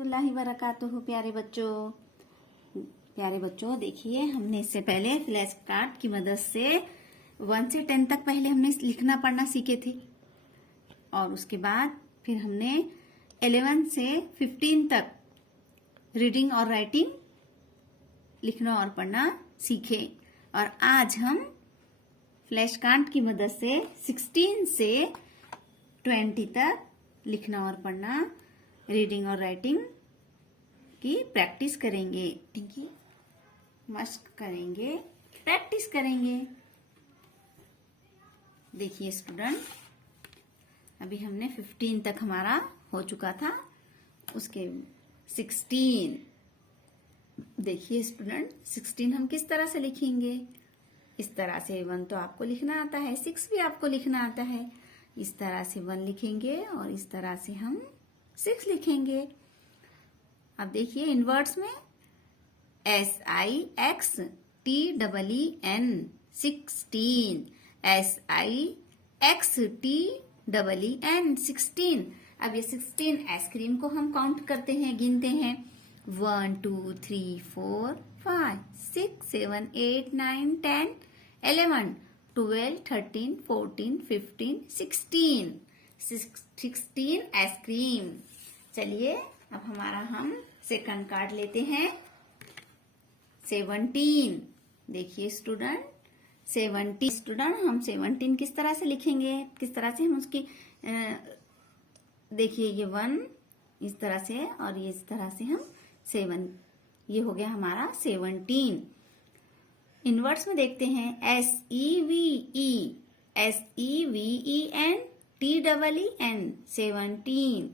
वरहमतुल्लाहि वबरकातुहू। प्यारे बच्चों देखिए, हमने इससे पहले फ्लैश कार्ड की मदद से 1 से 10 तक पहले हमने लिखना पढ़ना सीखे थे और उसके बाद फिर हमने 11 से 15 तक रीडिंग और राइटिंग लिखना और पढ़ना सीखे। और आज हम फ्लैश कार्ड की मदद से 16 से 20 तक लिखना और पढ़ना, रीडिंग और राइटिंग की प्रैक्टिस करेंगे। ठीक है, मस्त करेंगे, प्रैक्टिस करेंगे। देखिए स्टूडेंट, अभी हमने 15 तक हमारा हो चुका था, उसके 16 देखिए स्टूडेंट, 16 हम किस तरह से लिखेंगे। इस तरह से 1 तो आपको लिखना आता है, 6 भी आपको लिखना आता है। इस तरह से 1 लिखेंगे और इस तरह से हम 6 लिखेंगे। अब देखिए इनवर्ड्स में SIXTEEN 16, SIXTEEN 16। अब ये 16 आइसक्रीम को हम काउंट करते हैं, गिनते हैं। 1 2 3 4 5 6 7 8 9 10 11 12 13 14 15 16 आइसक्रीम। चलिए अब हमारा हम सेकंड कार्ड लेते हैं, 17। देखिए स्टूडेंट, 17 स्टूडेंट, हम 17 किस तरह से लिखेंगे, किस तरह से हम उसकी देखिए ये 1 इस तरह से और ये इस तरह से हम 7, ये हो गया हमारा 17। इनवर्ड्स में देखते हैं SEVEN TEEN 17।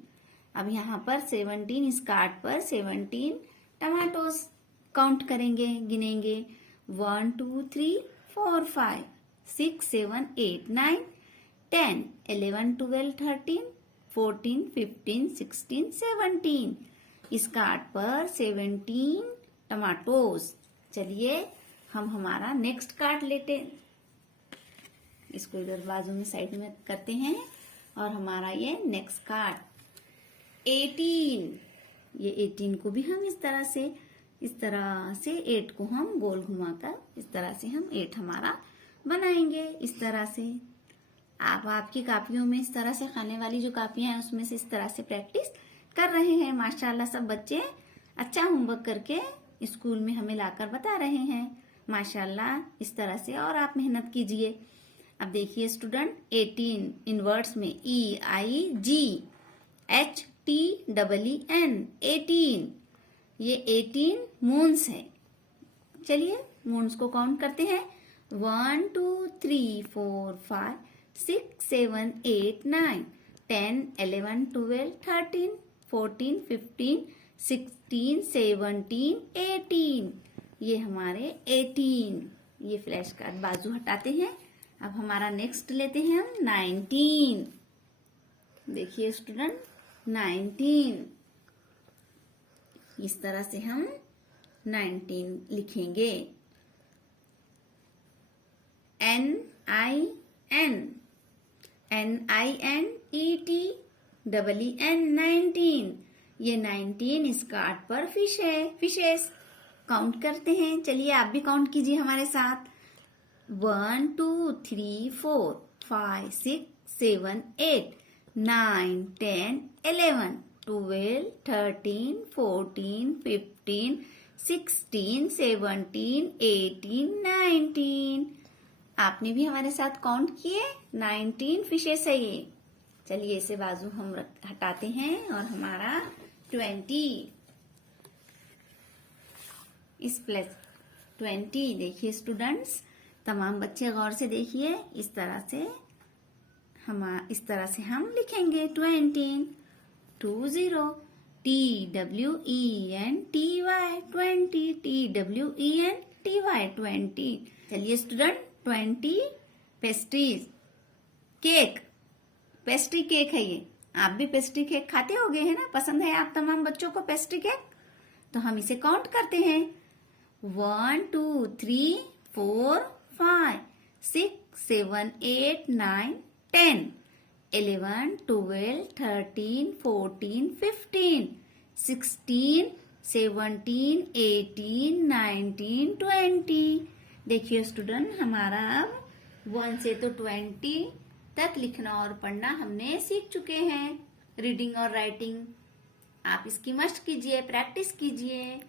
अब यहाँ पर 17 इस कार्ड पर 17 टमाटोस काउंट करेंगे, गिनेंगे। 1 2 3 4 5 6 7 8 9 10 11 12 13 14 15 16 17। इस कार्ड पर 17 टमाटोस। चलिए हम हमारा नेक्स्ट कार्ड लेते, इसको इधर बाजू में साइड में करते हैं और हमारा ये नेक्स्ट कार्ड 18। ये 18 को भी हम इस तरह से 8 को हम गोल घुमाकर इस तरह से हम 8 हमारा बनाएंगे। इस तरह से आप आपकी कापियों में इस तरह से खाने वाली जो कापियां हैं उसमें से इस तरह से प्रैक्टिस कर रहे हैं। माशाल्लाह सब बच्चे अच्छा होमवर्क करके स्कूल में हमें लाकर बता रहे हैं। माशाल्लाह इस तरह से और आप मेहनत कीजिए। अब देखिए स्टूडेंट, 18 इनवर्ड्स में EIGHTEEN 18। ये 18 मून्स है। चलिए मून्स को काउंट करते हैं। 1 2 3 4 5 6 7 8 9 10 11 12 13 14 15 16 17 18। ये हमारे 18। ये फ्लैश कार्ड बाजू हटाते हैं। अब हमारा नेक्स्ट लेते हैं हम 19। देखिए स्टूडेंट, 19 इस तरह से हम 19 लिखेंगे। NINETEEN 19। ये 19 इस कार्ड पर फिश है, फिशेस काउंट करते हैं। चलिए आप भी काउंट कीजिए हमारे साथ। 1 2 3 4 5 6 7 8 9 10 11 12 13 14 15 16 17 18 19। आपने भी हमारे साथ काउंट किए, 19 फिशेस है ये। चलिए इसे बाजू हम हटाते हैं और हमारा 20 इस प्लस 20। देखिए स्टूडेंट्स, तमाम बच्चे गौर से देखिए, इस तरह से हम लिखेंगे 20 20 TWENTY 20। चलिए student, 20 pastries cake, pastry cake है ये। आप भी पेस्ट्री केक खाते होगे, है ना, पसंद है आप तमाम बच्चों को पेस्ट्री केक। तो हम इसे काउंट करते हैं। 1 2 3 4 5 6 7 8 9 10 11 12 13 14 15 16, 17, 18, 19, 20। देखिए स्टूडेंट, हमारा अब 1 से तो 20 तक लिखना और पढ़ना हमने सीख चुके हैं, रीडिंग और राइटिंग। आप इसकी मस्ट कीजिए, प्रैक्टिस कीजिए।